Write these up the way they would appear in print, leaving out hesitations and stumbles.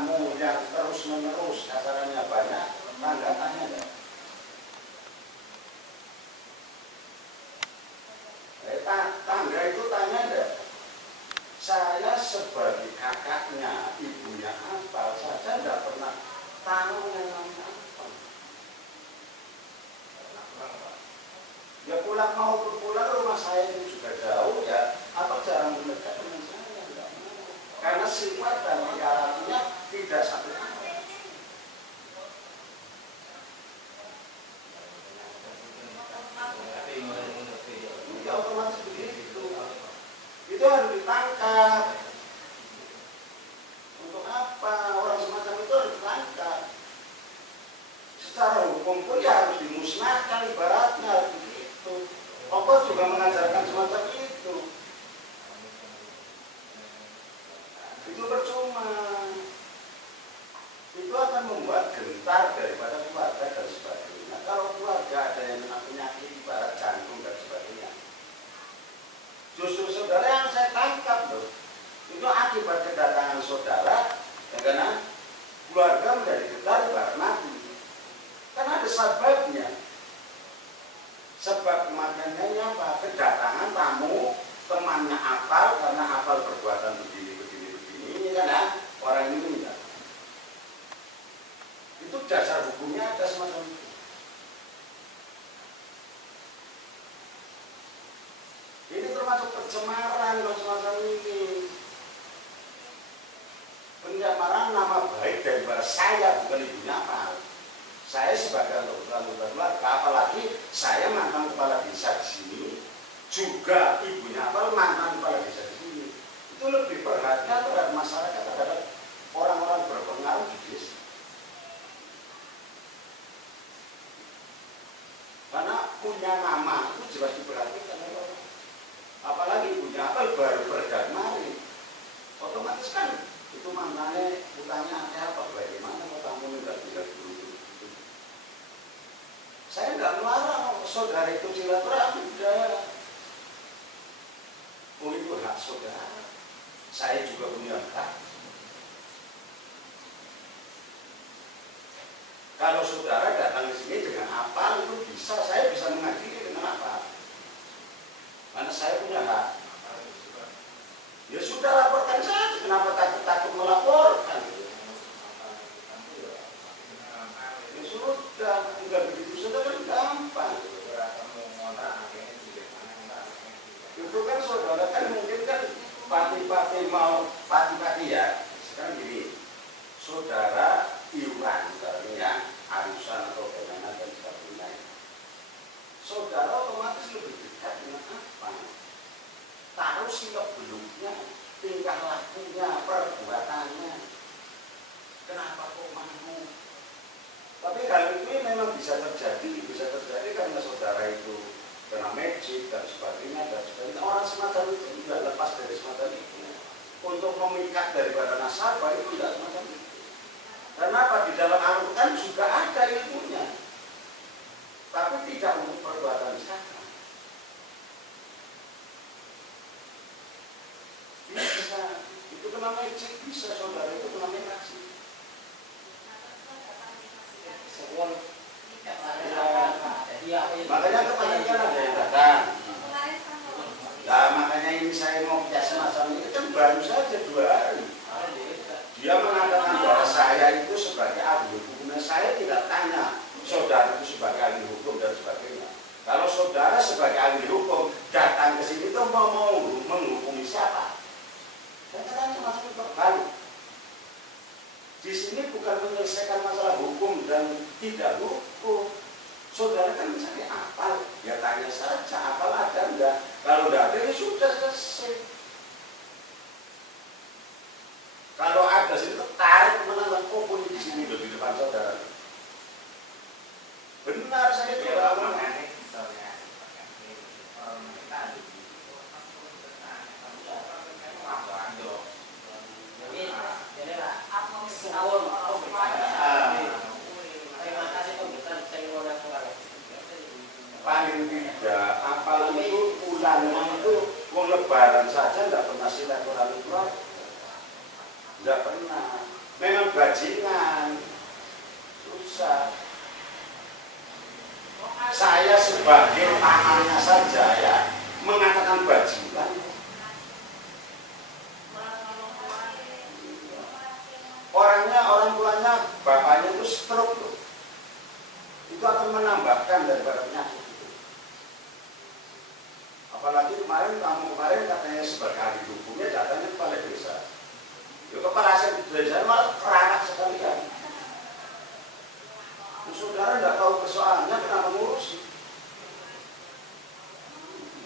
tamu yang terus menerus acaranya banyak, tangga tanya enggak? Tangga itu tanya enggak? Saya sebagai kakaknya, ibunya Apal saja enggak pernah tahu yang namanya Apal. Ya pulang mau pulang rumah saya itu juga jauh ya, atau jarang mendekat dengan saya, enggak mau. Karena sifat dan perilakunya tidak satu. Ya otomatis begitu. Itu harus ditangkap. Untuk apa? Orang semacam itu harus ditangkap. Secara hukum pun ya harus dimusnahkan ibaratnya begitu. Allah juga mengajarkan semacam itu. Itu percuma. Itu akan membuat gentar daripada keluarga dan sebagainya. Kalau keluarga ada yang kena penyakit ibarat jantung dan sebagainya. Justru saudara yang saya tangkap loh, itu akibat kedatangan saudara, ya karena keluarga menjadi gentar ibarat mati. Karena ada sebabnya. Sebab kematiannya apa? Kedatangan tamu temannya Apal karena Apal perbuatan begini. Ini kan orang ini meninggal. Itu dasar hukumnya ada semacam itu. Ini termasuk pencemaran semacam ini. Pencemaran nama baik daripada saya, bukan ibunya Apal. Saya sebagai anggota keluarga, apalagi saya mantan kepala desa di sini, juga ibunya Apal mantan kepala desa di sini. Itu lebih perhatian terhadap masyarakat, terhadap orang-orang berpengaruh di desa. Karena punya nama itu jelas diperhatikan oleh orang. Apalagi punya Apal baru berdat mari, otomatis kan itu mantannya utangnya apa, bagaimana kalau kamu tidak dulu. Saya nggak melarang saudara itu silaturahmi, udah. Oh itu hak saudara. Saya juga punya hak. Kalau saudara datang ke sini dengan apa itu bisa, saya bisa mengadili dengan apa? Karena saya punya hak. Ya sudah laporkan saja. Kenapa takut melaporkan? Ya sudah, enggak begitu sudah kan gampang. Itu kan saudara kan mungkin kan pati-pati mau pati-pati ya. Sekarang gini, saudara iuran misalnya arisan atau bagaimana dan sebagainya. Saudara otomatis lebih dekat dengan apa? Taruh sikap beluknya, tingkah lakunya, perbuatannya. Kenapa kok mau? Tapi hal itu memang bisa terjadi karena saudara itu kena magic dan sebagainya. Orang semacam itu tidak lepas dari semacam itu. Untuk memikat daripada nasabah itu tidak semacam itu. Kenapa? Di dalam Al-Quran juga ada ilmunya, tapi tidak untuk perbuatan zakat. Bisa, itu kena magic, bisa saudara itu kena magic. Makanya kebanyakan ada yang datang. Nah makanya ini saya mau bicara semacam ini kan baru saja 2 hari. Dia mengatakan bahwa saya itu sebagai ahli hukum. Saya tidak tanya saudara itu sebagai ahli hukum dan sebagainya. Kalau saudara sebagai ahli hukum datang ke sini itu mau menghukumi siapa? Dan katanya masuk berbalik. Di sini bukan menyelesaikan masalah hukum dan tidak hukum. Saudara kan mencari apal, ya tanya saja apal ada enggak. Kalau enggak ada ya sudah selesai. Kalau ada sini tarik menanam kopun di sini di depan saudara. Benar saya tidak mau. Paling tidak, apalagi itu bulannya itu lebaran saja tidak pernah silaturahmi keluarga. Tidak pernah. memang bajingan, susah. Saya sebagai pamannya saja ya mengatakan bajingan. Orang tuanya, bapaknya itu stroke loh. Itu akan menambahkan daripada penyakit itu. Apalagi kemarin katanya sebagai ahli hukumnya datangnya kepala desa. Ya kepala desa malah keranak sekalian. Saudara tidak tahu persoalannya, kenapa ngurusi?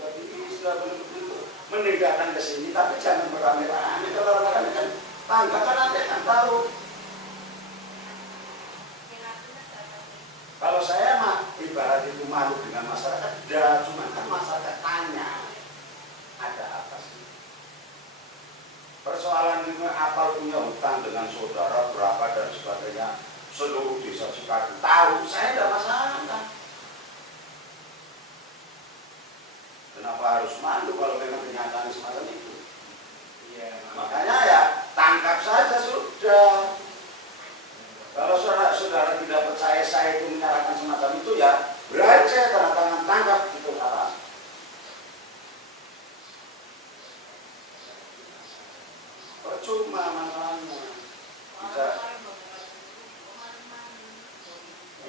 Jadi sudah begitu meninggalkan ke sini, tapi jangan beramai-ramai. Kalau orang kan tangga kan ada yang tahu. Kalau saya mah ibarat itu malu dengan masyarakat, dah cuma kan masyarakat tanya ada apa sih? Persoalan ini apa punya hutang dengan saudara berapa dan sebagainya, seluruh desa Cikadu tahu, saya tidak masalah. Kenapa harus malu kalau memang kenyataan semacam itu? Ya, makanya ya tangkap saja sudah. Kalau saudara tidak percaya saya itu menyalahkan semacam itu, ya beraja tanda tangan tangkap itu apa? Percuma masalahnya. Bisa.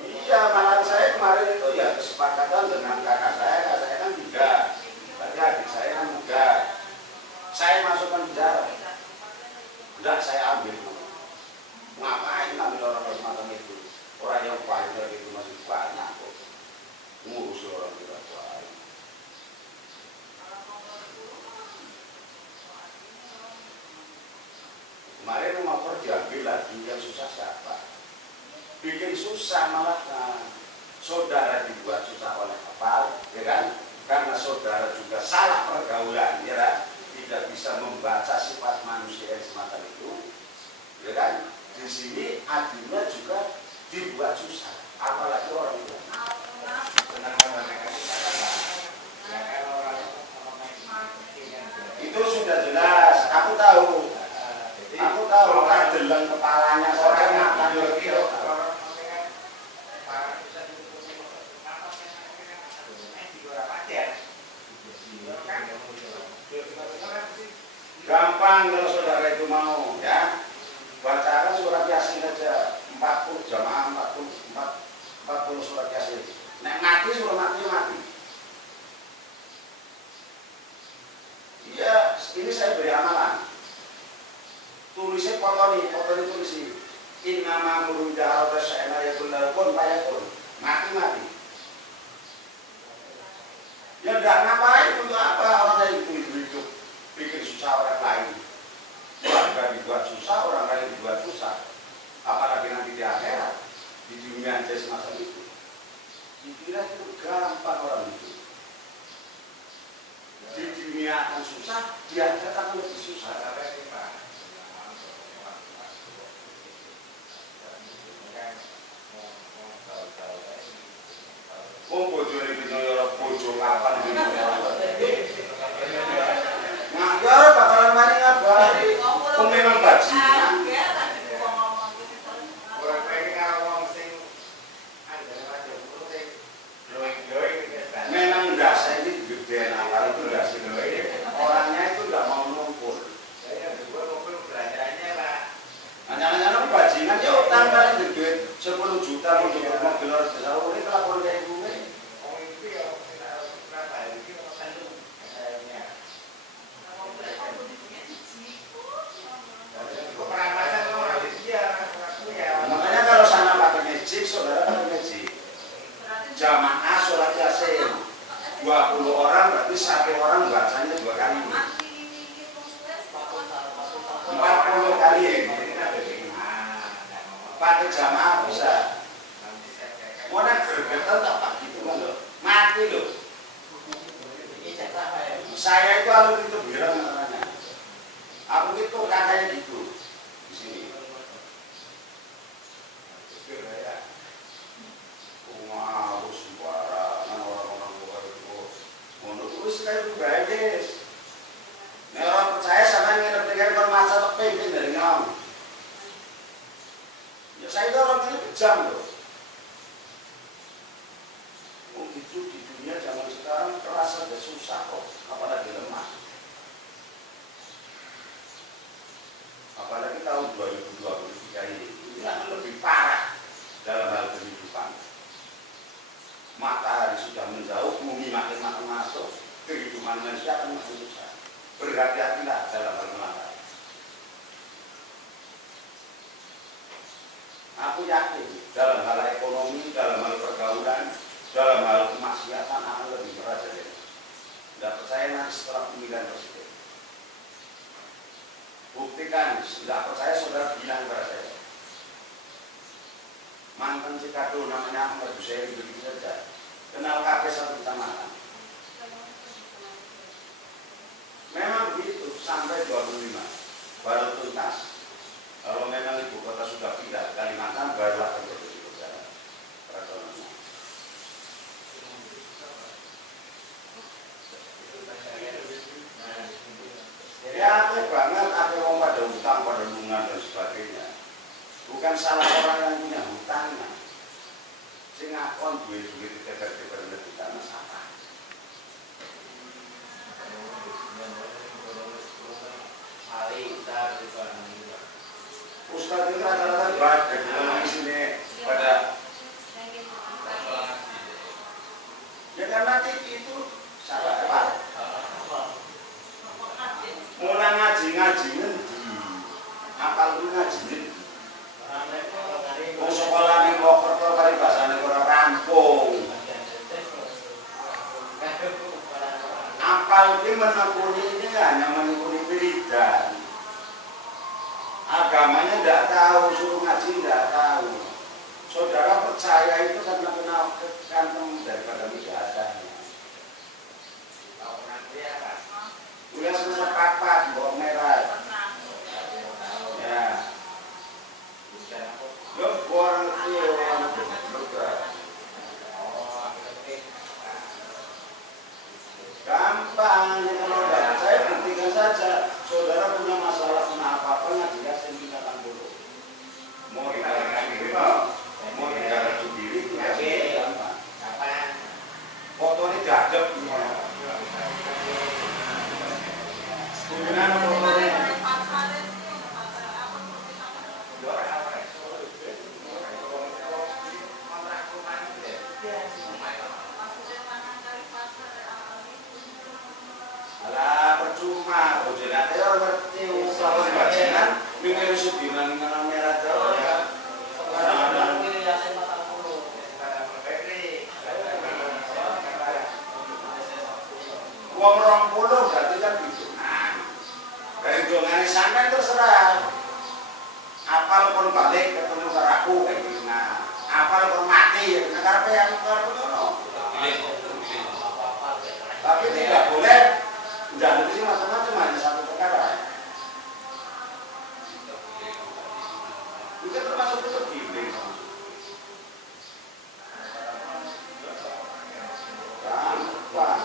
Iya, malah saya kemarin itu ya kesepakatan dengan kakak saya kan 3, berarti adik saya kan 3. Saya masukkan penjara. Tidak saya ambil. Ngapain ambil orang semacam itu? Orang yang banyak itu masih banyak kok. Ngurus orang tidak baik. Kemarin rumah diambil lagi, yang susah siapa? Bikin susah malah saudara dibuat susah oleh kapal, ya kan? Karena saudara juga salah pergaulan, ya kan? Tidak bisa membaca sifat manusia yang semacam itu, ya kan? Di sini adilnya juga dibuat susah, apalagi orang tua. Itu sudah jelas, aku tahu kadelan kepalanya orang makan kilo. Gampang kalau saudara itu mau, ya. Bacakan surat Yasin saja 40 jamaah 40 surat Yasin. Nek mati suruh mati. Iya, ini saya beri amalan. Tulisnya foto tulis. Inna ma'muru jahara sya'na yakun lakun payakun. Mati. Ya enggak ngapain untuk apa orang yang hidup bikin susah orang lain. Keluarga dibuat susah, orang lain dibuat susah. Apalagi nanti di akhirat, di dunia aja semacam itu. Dikira itu gampang orang itu. Di dunia akan susah, di akhirat akan lebih susah. Bojo ini bisa bojo kapan gitu. Ngajar bakalan mari ngabari. Memang bajingan. Memang dasar ini gede kalau itu dasar orangnya itu nggak mau numpul. Hanya bajingan ya utang paling gede 10 juta untuk mobil harus besar. Ini kelakuan kayak gue. Makanya kalau sana pakai magic, saudara pakai magic. Jamaah sholat Yasin 20 orang berarti 1 orang bacanya 2 kali. 40 kali ya. Pakai jamaah bisa. Mau nak gergetan tak pak gitu kan loh. Mati loh. Saya itu alur itu bilang namanya. Aku itu katanya gitu di sini. Harus sembarangan orang-orang luar itu. Untuk terus kayak baik guys. Nih orang percaya sama yang ngerti-ngerti bermacam tak pimpin dari ngam. jam loh. Oh itu di dunia zaman sekarang keras aja susah kok, apalagi lemah. Apalagi tahun 2023 ini akan lebih parah dalam hal kehidupan. Matahari sudah menjauh, bumi makin masuk, kehidupan manusia akan makin susah. Berhati-hatilah dalam hal melanggar. Aku yakin dalam hal ekonomi, dalam hal pergaulan, dalam hal kemaksiatan akan lebih merajalela. Tidak percaya nanti setelah pemilihan presiden. Buktikan, tidak percaya saudara bilang kepada saya. Mantan Cikado namanya Ahmad Busairi begitu saja. Kenal KB satu kecamatan. Memang begitu sampai 25 baru tuntas. Kalau memang ibu kota sudah pindah ke Kalimantan baru akan terjadi perjalanan perekonomian. Ya aneh banget ada orang pada hutang, pada bunga dan sebagainya. Bukan salah orang yang punya hutangnya. Sing ngakon duit-duit ditebar-tebar lebih tanah sampah. Ustaz itu rata-rata baik di sini pada ya karena itu salah apa? Mulai ngaji nanti apal itu ngaji nanti mau sekolah nih mau kerja kali bahasanya kurang rampung apal itu menekuni ini hanya menekuni wiridan. Agamanya tidak tahu, suruh ngaji tidak tahu. Saudara percaya itu karena kenal kantong daripada mujahadahnya. Udah sepakat, bawang merah. Ya. Lo borong itu orang bergerak. Gampang, kalau tidak saya buktikan saja. Saudara punya masalah apa-apa dia sendirikan dulu. Mau dikatakan diri, mau dikatakan diri, tidak gampang. Fotonya jadab gimana? Gimana fotonya? Alah percuma, bojonate ora ngerti usaha bajingan, mikir sudinan nang merah jauh ya. Kadang-kadang iki ya sing 40. Wong 20 berarti kan hitungan. Dari dongane sampean terserah. Apal pun balik ketemu karo aku kayak gitu nah. Apal pun mati ya karepe yang karo ngono. Tapi tidak boleh jangan itu macam-macam hanya satu perkara. Itu termasuk itu gini. Gampang.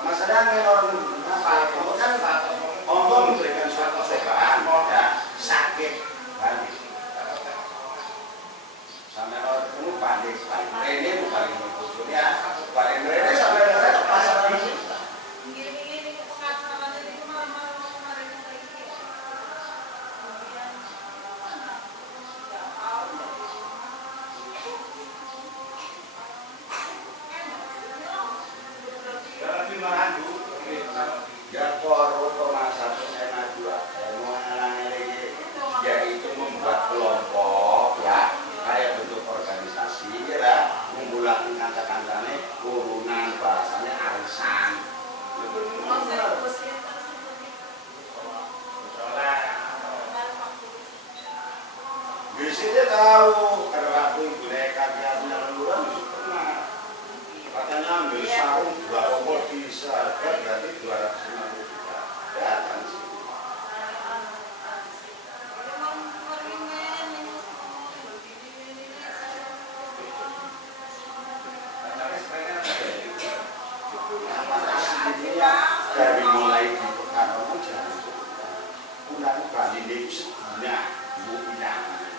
Masalahnya orang kan Allah memberikan suatu cobaan ya sakit balik. Sampai kalau ketemu balik ini balik ya balik ini sampai mereka pasar ini. Ya korup satu sena dua yaitu membuat kelompok ya kayak bentuk organisasi ya mengulangi kata-katanya urunan bahasanya arisan biasanya tahu kalau aku ibu mereka biasanya leluran pernah katanya ambil sarung 2 kompor bisa berarti 250 juta ya kan sih. Ya, dari mulai di Pekalongan jangan pulang Bali ini sedina mau bilangan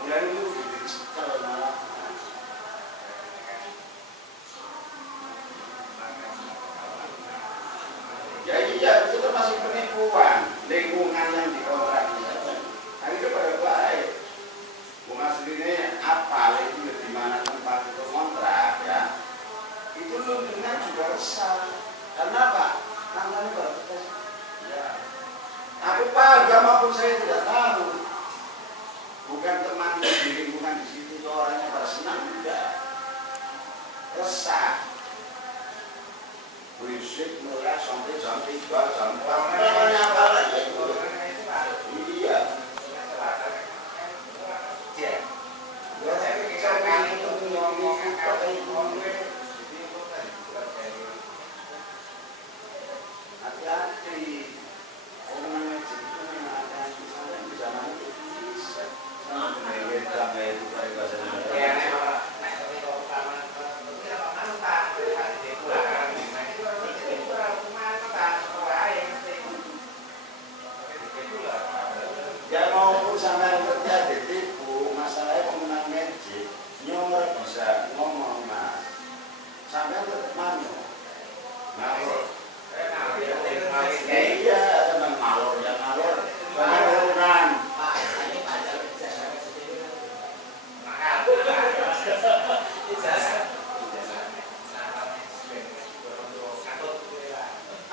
mulai itu dicekel malah ya iya itu termasuk penipuan lingkungan yang dikontrak itu pada baik bunga sendiri apa itu di mana tempat itu kontrak ya itu lingkungan juga resah karena apa? Namanya berarti ya aku agama pun saya tidak tahu bukan teman di lingkungan di situ itu orangnya pada senang tidak resah berisik mulai sampai jam 3 jam 4 namanya apa lagi iya hati-hati orang ngecek itu memang ada yang misalnya di zaman itu bisa sampai itu dari bahasa Indonesia ya maupun sampai kerja ditipu masalahnya penggunaan magic nyomor bisa ngomong mas sampai tetap manu ngalor iya teman ngalor ya ngalor pengaluran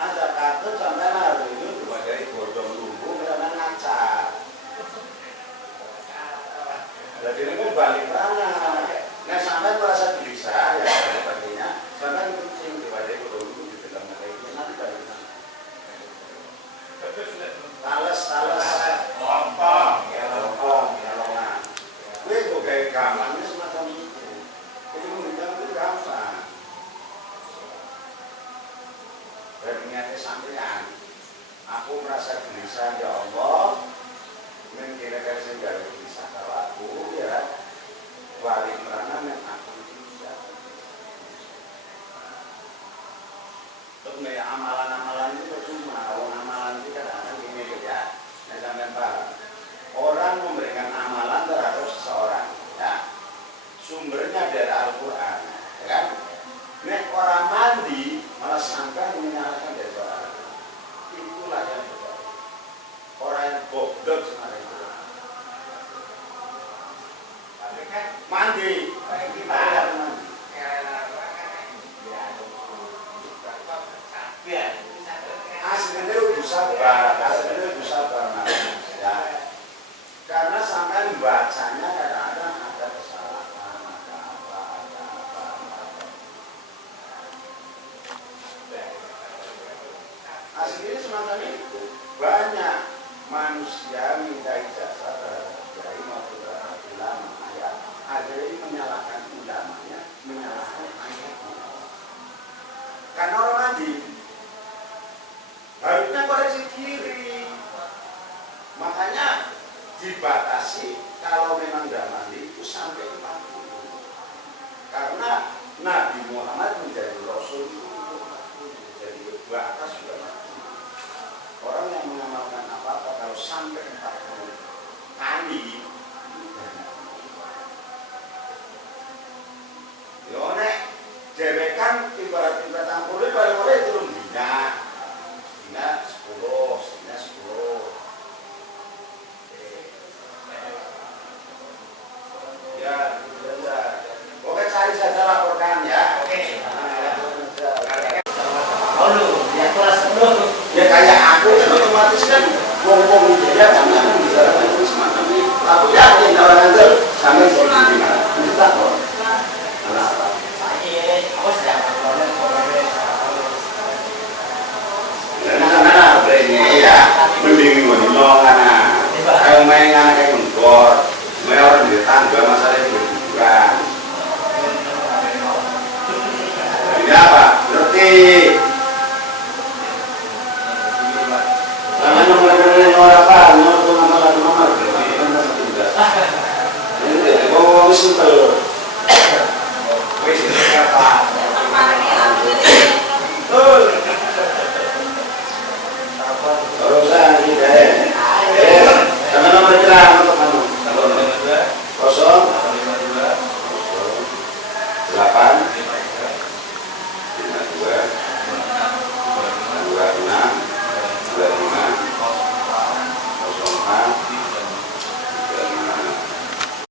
ada katut sampai hari itu sebagai bodong lumbu karena ngacar jadi ini balik mana nah sampai merasa gelisah ya sebagainya sampai kucing sebagai bodong lumbu di dalam kayak nanti balik mana tales lompong ya longan gue kok kayak gampangnya semacam itu jadi mengundang itu gampang dari niatnya sampean aku merasa gelisah ya Allah mungkin kira-kira saya gak gelisah kalau aku ya balik merana yang aku tidak terus ya amalan-amalan itu cuma amalan itu kadang-kadang gini ya yang sampean paham orang memberikan amalan terhadap seseorang ya sumbernya dari Al-Quran ya kan nek orang mandi malah sampai menyalahkan dari orang itulah yang terjadi orang yang goblok sebenarnya mandi kita yang mandi aslinya itu sabar ya karena sampai bacanya kadang-kadang ada kesalahan ada apa aslinya semacam itu banyak manusia minta ijazah terhadap kiai maupun terhadap ulama ya akhirnya menyalahkan ulamanya menyalahkan ayatnya karena orang mandi harusnya koreksi diri makanya dibatasi kalau memang tidak mandi itu sampai 40 karena Nabi Muhammad menjadi Rasul itu 40 jadi batas sudah mati orang yang mengamalkan apa-apa kalau sampai 40 kali yonek dewekan ibarat-ibarat tampurnya paling-paling turun dina 10 ya oke cari saja laporkan ya oke ya kelas 10 ya kayak aku kan otomatis kan ngomong dia karena membicarakan itu semacam ini aku yakin orang itu sampai di mana itu tak kok kenapa aku sedang karena ini ya mending ngomong karena kayak main kayak menggor main orang di tangga masalah itu berkurang ini apa ngerti karena nomor apa nomor nomor ini bawa simpel